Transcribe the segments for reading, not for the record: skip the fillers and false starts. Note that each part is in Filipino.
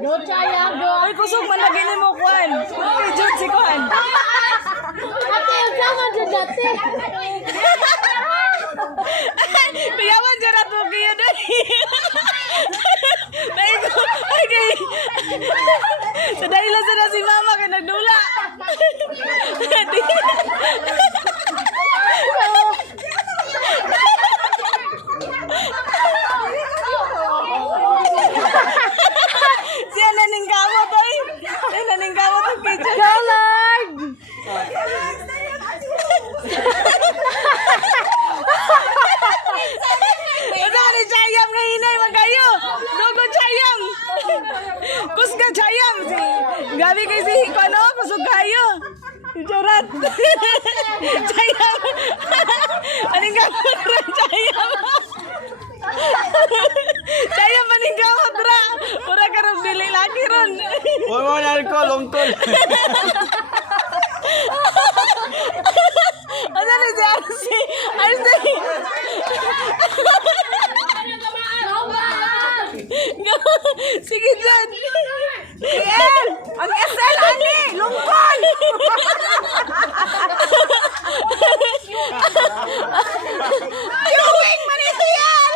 No chaya, go. Ay, kusog man lagi ni mo, Kwan. Okay, Jud, si Kwan. Ate, yung sama dyan dati. Piyawan dyan at mo kaya doon. Okay. Sa dahilan sa na si Mama kaya nagdula. Siya naning kamot ay. Siya naning kamot ang kitchen. Galag! Ito ka ni Chayam nga hinay, magayo. Dogo Chayam. Kusga Chayam. Gabi kay si Hikono, kusog kayo. Jarat. Chayam. Aning kamot ra, Chayam. Chayam, aning kamot ra. Ura ka rin dili lagi ron. Huwag mo na alcohol, longtol. Ano na si Arsi? Arsi! Sige dyan! SL! Ang SL, ani! Lungkol! Yuwing! Manito yan!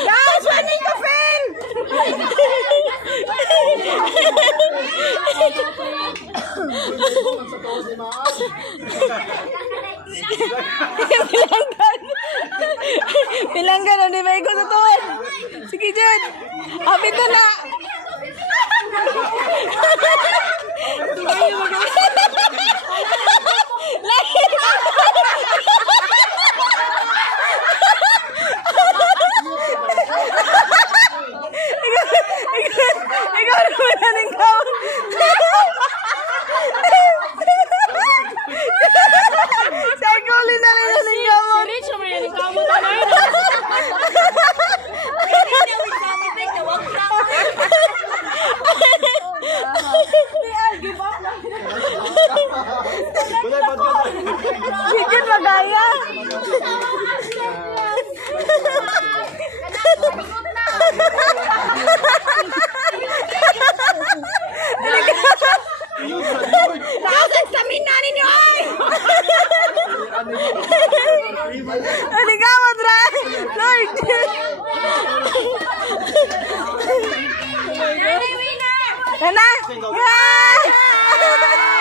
Guys, manito, Phil! Pilanggan, hindi ba ikaw sa tuwan? Sige dyan! Apit na na! Ikaw naman na ning kawon. Saguli na rin na ning kawon. Rich, may yan ang kamot na yun. Sige magaya. Taas ang stamina ninyo, ay! Aligawan ra. Lord. Nanay, winner! Nana. Yeah!